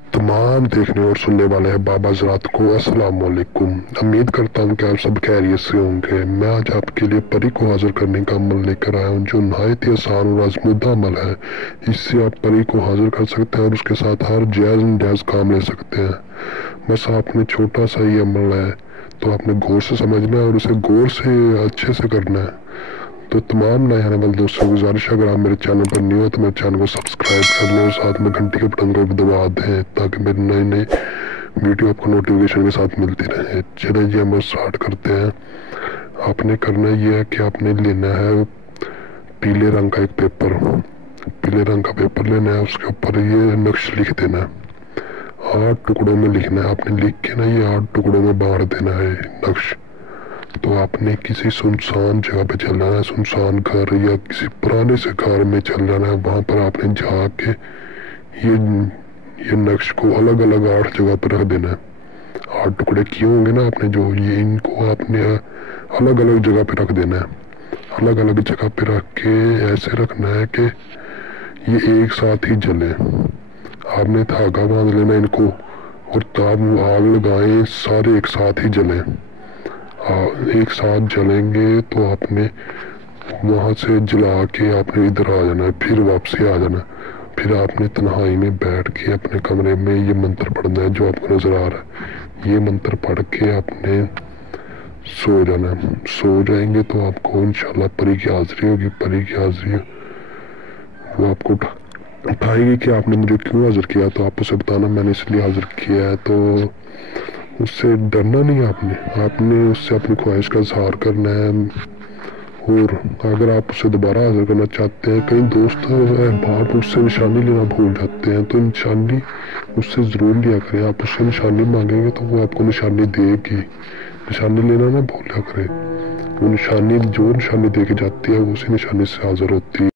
तमाम देखने और सुनने वाले हैं बाबा हज़रात को अस्सलाम वालेकुम। उम्मीद करता हूँ कि आप सब खैरियत से होंगे। मैं आज आपके लिए परी को हाजिर करने का अमल लेकर आया हूँ, जो नहायत ही आसान और आजमूदा अमल है। इससे आप परी को हाजिर कर सकते हैं और उसके साथ हर जायज़ नाजायज़ काम ले सकते हैं। बस आपने छोटा सा ही अमल है, तो आपने गौर से समझना है और उसे गौर से अच्छे से करना है। तो तमाम नए आने वाले दोस्तों को गुजारिश है, अगर आप मेरे चैनल पर न्यू हो तो मेरे चैनल को सब्सक्राइब कर लें और साथ में घंटी के बटन को भी दबा दें, ताकि मेरे नए नए वीडियो आपको नोटिफिकेशन के साथ मिलती रहे। चलिए जी, हम स्टार्ट करते हैं। आपने करना ये है कि आपने लेना है पीले रंग का एक पेपर, पीले रंग का पेपर लेना है। उसके ऊपर ये नक्श लिख देना है, 8 टुकड़ों में लिखना है। आपने लिख के ना ये 8 टुकड़ों में बांट देना है नक्श। तो आपने किसी सुनसान जगह पे चल जाना है, सुनसान घर या किसी पुराने से घर में चल जाना है। वहां पर आपने जाके ये नक्श को अलग अलग 8 जगह पर रख देना है। 8 टुकड़े किए होंगे ना आपने, जो ये इनको आपने अलग अलग जगह पे रख देना है। अलग अलग जगह पे रख के ऐसे रखना है कि ये एक साथ ही जले। आपने धागा बांध लेना इनको और तब आग लगाए, सारे एक साथ ही जले। एक साथ जलेंगे तो आपने वहां से जला के आपने इधर आ जाना है, फिर वापसी आ जाना है। फिर आपने तन्हाई में बैठ के अपने कमरे में ये मंत्र पढ़ना है जो आपको नजर आ रहा है। ये मंत्र पढ़ के आपने सो जाना है। सो जाएंगे तो आपको इंशाल्लाह परी की हाजिरी होगी। परी की हाजिरी वो आपको उठाएगी कि आपने मुझे क्यों हाजिर किया, तो आप उसे बताना मैंने इसलिए हाजिर किया है। तो उससे डरना नहीं, आपने उससे अपनी ख्वाहिश का इजहार करना है। और अगर आप उसे दोबारा हाजिर करना चाहते हैं, कई दोस्त बाहर उससे निशानी लेना भूल जाते हैं, तो निशानी उससे ज़रूर लिया करें। आप उससे निशानी मांगेंगे तो वो आपको निशानी देगी। निशानी लेना ना भूला करें। वो निशानी जो निशानी दे के जाती है, वो उसी निशानी से हाजिर होती है।